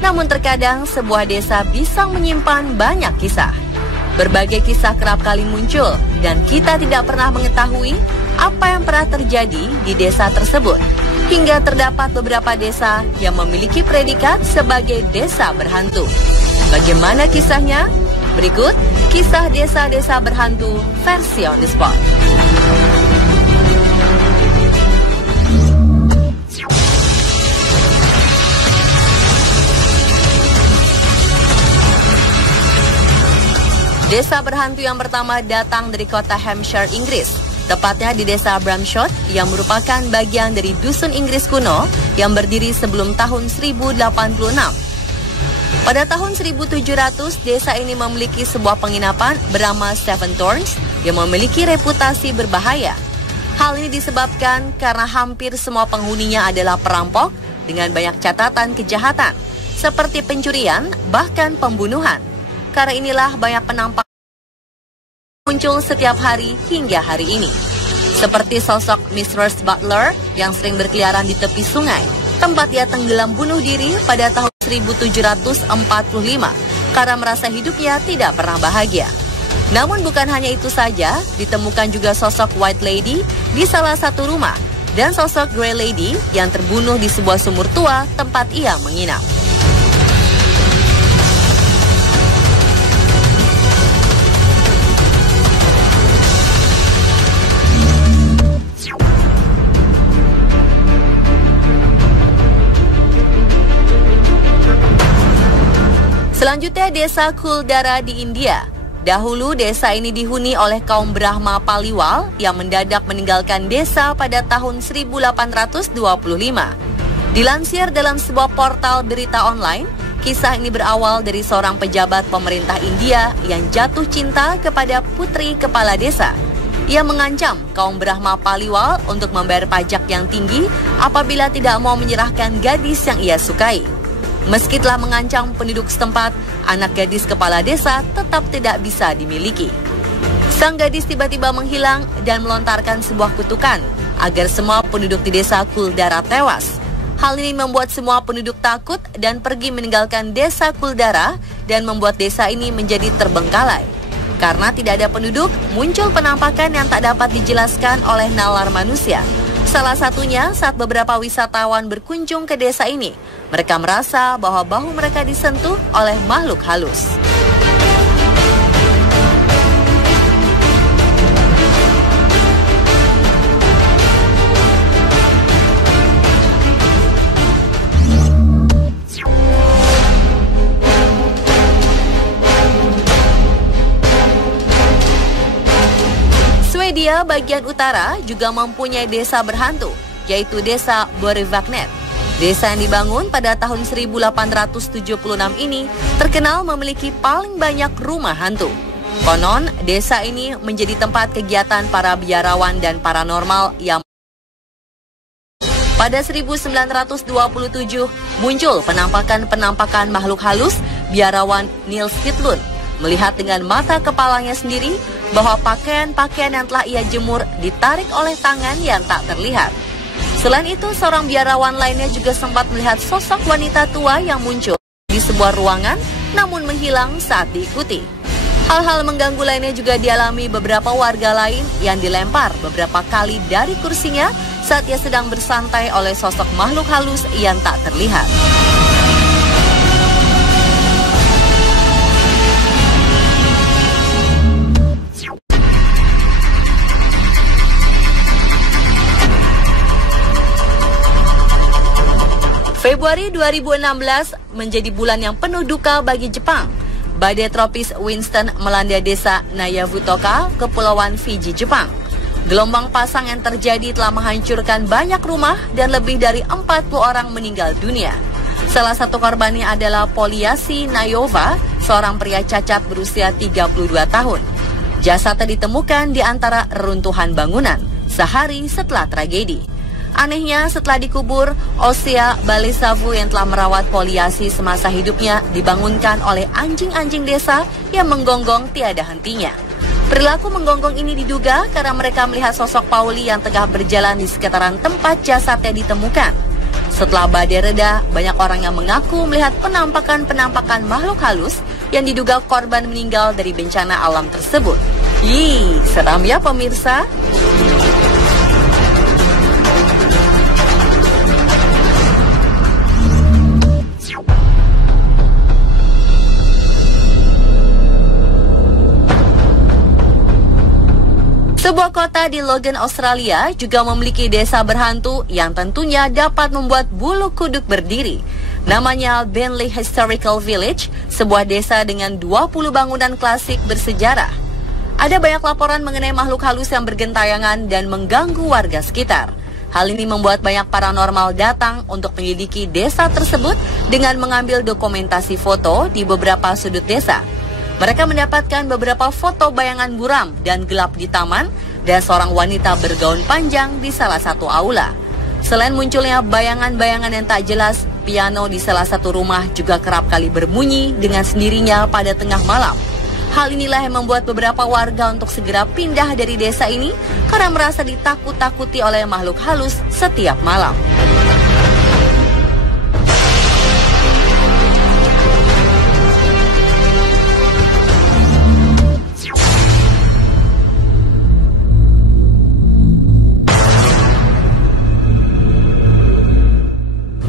namun terkadang sebuah desa bisa menyimpan banyak kisah. Berbagai kisah kerap kali muncul dan kita tidak pernah mengetahui apa yang pernah terjadi di desa tersebut. Hingga terdapat beberapa desa yang memiliki predikat sebagai desa berhantu. Bagaimana kisahnya? Berikut kisah desa-desa berhantu versi On The Spot. Desa berhantu yang pertama datang dari kota Hampshire, Inggris. Tepatnya di desa Bramshot yang merupakan bagian dari dusun Inggris kuno yang berdiri sebelum tahun 1086. Pada tahun 1700, desa ini memiliki sebuah penginapan bernama Seven Thorns yang memiliki reputasi berbahaya. Hal ini disebabkan karena hampir semua penghuninya adalah perampok dengan banyak catatan kejahatan, seperti pencurian, bahkan pembunuhan. Karena inilah banyak penampakan muncul setiap hari hingga hari ini. Seperti sosok Miss Rose Butler yang sering berkeliaran di tepi sungai, tempat ia tenggelam bunuh diri pada tahun 1745 karena merasa hidupnya tidak pernah bahagia. Namun bukan hanya itu saja, ditemukan juga sosok White Lady di salah satu rumah dan sosok Grey Lady yang terbunuh di sebuah sumur tua tempat ia menginap. Selanjutnya desa Kuldara di India. Dahulu desa ini dihuni oleh kaum Brahma Paliwal yang mendadak meninggalkan desa pada tahun 1825. Dilansir dalam sebuah portal berita online, kisah ini berawal dari seorang pejabat pemerintah India yang jatuh cinta kepada putri kepala desa. Ia mengancam kaum Brahma Paliwal untuk membayar pajak yang tinggi apabila tidak mau menyerahkan gadis yang ia sukai. Meski telah mengancam penduduk setempat, anak gadis kepala desa tetap tidak bisa dimiliki. Sang gadis tiba-tiba menghilang dan melontarkan sebuah kutukan agar semua penduduk di desa Kuldara tewas. Hal ini membuat semua penduduk takut dan pergi meninggalkan desa Kuldara dan membuat desa ini menjadi terbengkalai. Karena tidak ada penduduk, muncul penampakan yang tak dapat dijelaskan oleh nalar manusia. Salah satunya saat beberapa wisatawan berkunjung ke desa ini. Mereka merasa bahwa bahu mereka disentuh oleh makhluk halus. Swedia bagian utara juga mempunyai desa berhantu, yaitu desa Borgvattnet. Desa yang dibangun pada tahun 1876 ini terkenal memiliki paling banyak rumah hantu. Konon, desa ini menjadi tempat kegiatan para biarawan dan paranormal yang pada 1927 muncul penampakan makhluk halus biarawan Niels Hitlund melihat dengan mata kepalanya sendiri bahwa pakaian-pakaian yang telah ia jemur ditarik oleh tangan yang tak terlihat. Selain itu, seorang biarawan lainnya juga sempat melihat sosok wanita tua yang muncul di sebuah ruangan namun menghilang saat diikuti. Hal-hal mengganggu lainnya juga dialami beberapa warga lain yang dilempar beberapa kali dari kursinya saat ia sedang bersantai oleh sosok makhluk halus yang tak terlihat. Februari 2016 menjadi bulan yang penuh duka bagi Jepang. Badai tropis Winston melanda desa Nayavutoka, Kepulauan Fiji, Jepang. Gelombang pasang yang terjadi telah menghancurkan banyak rumah dan lebih dari 40 orang meninggal dunia. Salah satu korbannya adalah Poliasi Nayova, seorang pria cacat berusia 32 tahun. Jasadnya ditemukan di antara reruntuhan bangunan sehari setelah tragedi. Anehnya, setelah dikubur, Osea Balesavu yang telah merawat Poliasi semasa hidupnya dibangunkan oleh anjing-anjing desa yang menggonggong tiada hentinya. Perilaku menggonggong ini diduga karena mereka melihat sosok Pauli yang tengah berjalan di sekitaran tempat jasadnya ditemukan. Setelah badai reda, banyak orang yang mengaku melihat penampakan makhluk halus yang diduga korban meninggal dari bencana alam tersebut. Ih, seram ya pemirsa. Sebuah kota di Logan, Australia juga memiliki desa berhantu yang tentunya dapat membuat bulu kuduk berdiri. Namanya Beenleigh Historical Village, sebuah desa dengan 20 bangunan klasik bersejarah. Ada banyak laporan mengenai makhluk halus yang bergentayangan dan mengganggu warga sekitar. Hal ini membuat banyak paranormal datang untuk menyelidiki desa tersebut dengan mengambil dokumentasi foto di beberapa sudut desa. Mereka mendapatkan beberapa foto bayangan buram dan gelap di taman dan seorang wanita bergaun panjang di salah satu aula. Selain munculnya bayangan-bayangan yang tak jelas, piano di salah satu rumah juga kerap kali berbunyi dengan sendirinya pada tengah malam. Hal inilah yang membuat beberapa warga untuk segera pindah dari desa ini karena merasa ditakut-takuti oleh makhluk halus setiap malam.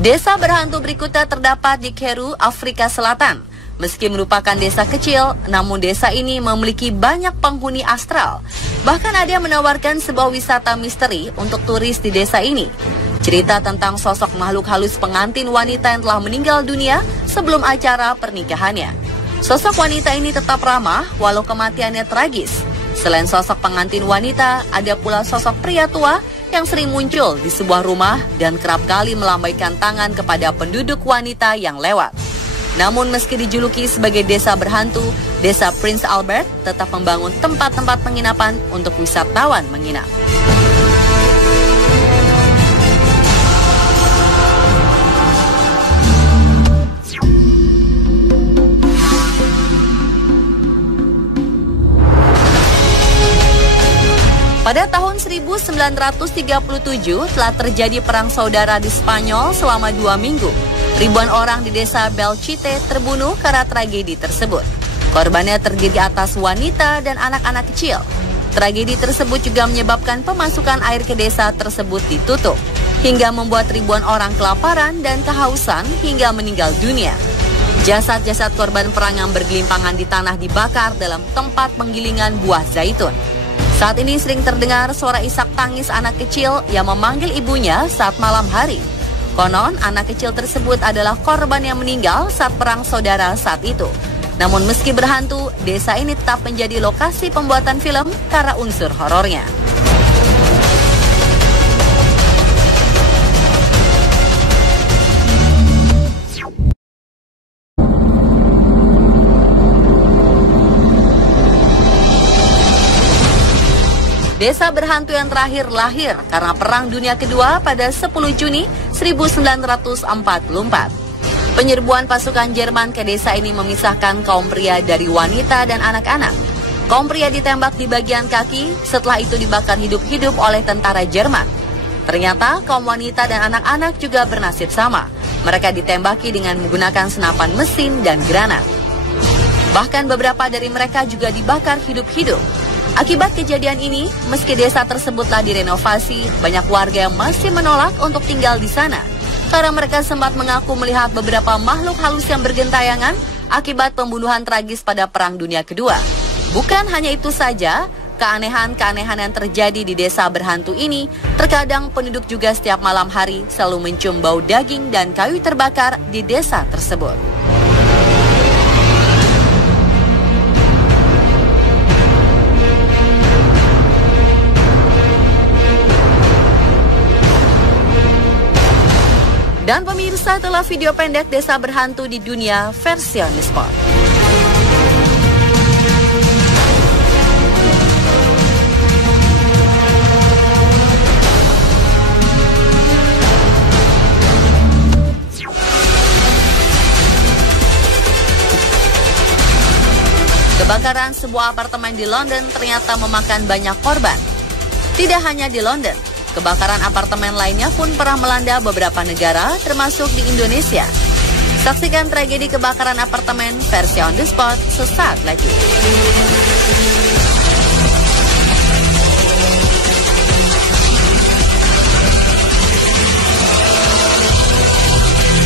Desa berhantu berikutnya terdapat di Karoo, Afrika Selatan. Meski merupakan desa kecil, namun desa ini memiliki banyak penghuni astral. Bahkan ada yang menawarkan sebuah wisata misteri untuk turis di desa ini. Cerita tentang sosok makhluk halus pengantin wanita yang telah meninggal dunia sebelum acara pernikahannya. Sosok wanita ini tetap ramah walau kematiannya tragis. Selain sosok pengantin wanita, ada pula sosok pria tua yang sering muncul di sebuah rumah dan kerap kali melambaikan tangan kepada penduduk wanita yang lewat. Namun meski dijuluki sebagai desa berhantu, desa Prince Albert tetap membangun tempat-tempat penginapan untuk wisatawan menginap. Pada tahun 1937 telah terjadi perang saudara di Spanyol selama 2 minggu. Ribuan orang di desa Belchite terbunuh karena tragedi tersebut. Korbannya terdiri atas wanita dan anak-anak kecil. Tragedi tersebut juga menyebabkan pemasukan air ke desa tersebut ditutup, hingga membuat ribuan orang kelaparan dan kehausan hingga meninggal dunia. Jasad-jasad korban perang yang bergelimpangan di tanah dibakar dalam tempat penggilingan buah zaitun. Saat ini sering terdengar suara isak tangis anak kecil yang memanggil ibunya saat malam hari. Konon, anak kecil tersebut adalah korban yang meninggal saat perang saudara saat itu. Namun meski berhantu, desa ini tetap menjadi lokasi pembuatan film karena unsur horornya. Desa berhantu yang terakhir lahir karena Perang Dunia Kedua pada 10 Juni 1944. Penyerbuan pasukan Jerman ke desa ini memisahkan kaum pria dari wanita dan anak-anak. Kaum pria ditembak di bagian kaki, setelah itu dibakar hidup-hidup oleh tentara Jerman. Ternyata kaum wanita dan anak-anak juga bernasib sama. Mereka ditembaki dengan menggunakan senapan mesin dan granat. Bahkan beberapa dari mereka juga dibakar hidup-hidup. Akibat kejadian ini, meski desa tersebut telah direnovasi, banyak warga yang masih menolak untuk tinggal di sana. Karena mereka sempat mengaku melihat beberapa makhluk halus yang bergentayangan akibat pembunuhan tragis pada Perang Dunia Kedua. Bukan hanya itu saja, keanehan-keanehan yang terjadi di desa berhantu ini, terkadang penduduk juga setiap malam hari selalu mencium bau daging dan kayu terbakar di desa tersebut. Dan pemirsa, telah video pendek desa berhantu di dunia versi on the spot. Kebakaran sebuah apartemen di London ternyata memakan banyak korban. Tidak hanya di London, Kebakaran apartemen lainnya pun pernah melanda beberapa negara, termasuk di Indonesia. Saksikan tragedi kebakaran apartemen versi On The Spot sesaat lagi.